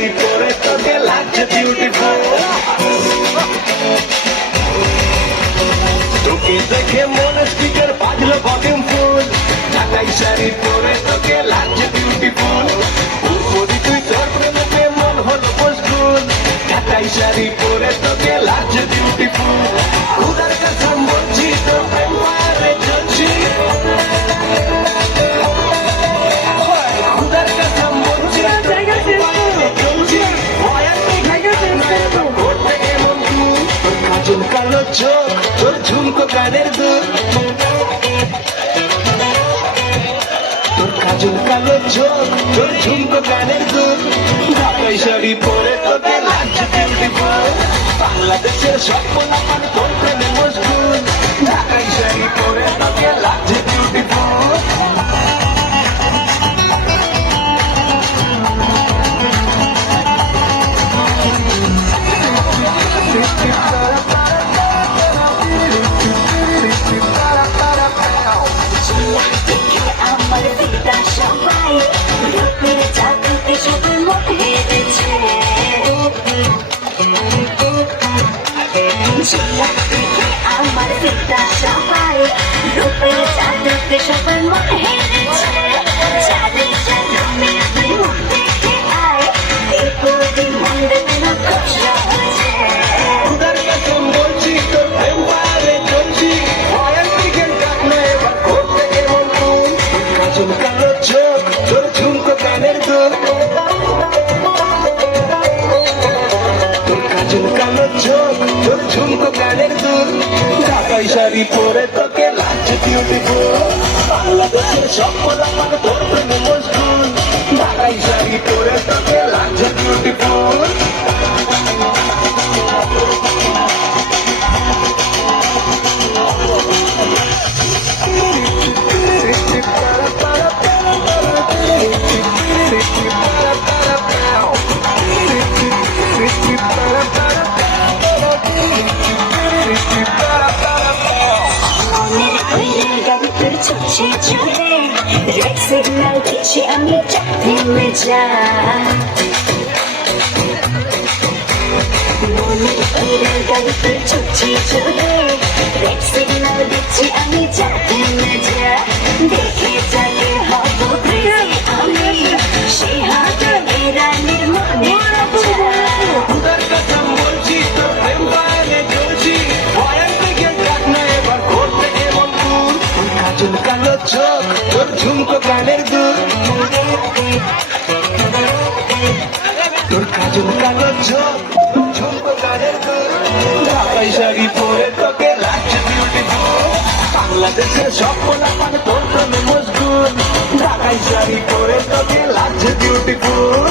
শাড়ি পরে তোকে লাগছে বিউটিফুল। তোকে দেখে মনে স্পিকার বাজলো ভলিউম ফুল। ঢাকাই শাড়ি পরে তোকে লাগছে বিউটিফুল। উপরি তুই তোর প্রেমে মন হলো মশগুল। ঢাকাই শাড়ি পরে তোকে লাগছে বিউটিফুল। খুদার কাছে বলছি তোর প্রেম মারে চলছি। খুদার কাছে বলছি তোর প্রেম মারে চলছি। করতে এমন তুই তোর কাজল কালো চোখ তোর ঝুমকো কানের দুল। তোর কাজল কালো চোখ তোর ঝুমকো কানের দুল। ঢাকাই শাড়ি পরে তোকে লাগছে বিউটিফুল। বাংলাদেশের সব পোলাপান তোর প্রেমে মশগুল। ঢাকাই শাড়ি পরে তোকে লাগছে বিউটিফুল। আমার দিদা সবাই রূপের জাদুতে সবাই মনে হেরেছে। আমার দিদা সবাই রূপের জাদুতে সবাই মনে হেরেছে। চাঁদের জন্মে তুই মুখ দেখে আয় এরপরে মন্দ দিল খুব সহজে। খুদার কাছে বলছি তোর প্রেম পারে চলছি। ভয়ের দিকে ডাক না এবার করতে এমন তুই। তোর কাজল কালো চোখ তোর ঝুমকো কানের দুল। তোর কাজল কালো চোখ তোর ঝুমকো কানের দুল। ঢাকাই শাড়ি পরে তোকে লাগছে বিউটিফুল। বাংলাদেশের সব পোলাপান তোর প্রেমে মশগুল। ঢাকাই শাড়ি পরে তোকে লাগছে বিউটিফুল। গাড়িতে ছুটছে চলে রেড সিগন্যাল দিচ্ছি আমি থেমে যা। মনের বাইরে গাড়িতে ছুটছে চলে রেড সিগন্যাল দিচ্ছি আমি থেমে যা। দেখে যাকে হব crazy আমি সে হাজারে রানীর মনে খুদার কাছে বলছি তোর প্রেম পারে চলছি। ভয়ের দিকে ডাক না এবার করতে এমন তুই। তোর কাজল কালো চোখ তোর ঝুমকো কানের দুল। তোর কাজল কালো চোখ তোর ঝুমকো কানের দুল। ঢাকাই শাড়ি পরে তোকে লাগছে বিউটিফুল। বাংলাদেশের সব পোলাপান তোর প্রেমে মশগুল। ঢাকাই শাড়ি পরে তোকে লাগছে বিউটিফুল।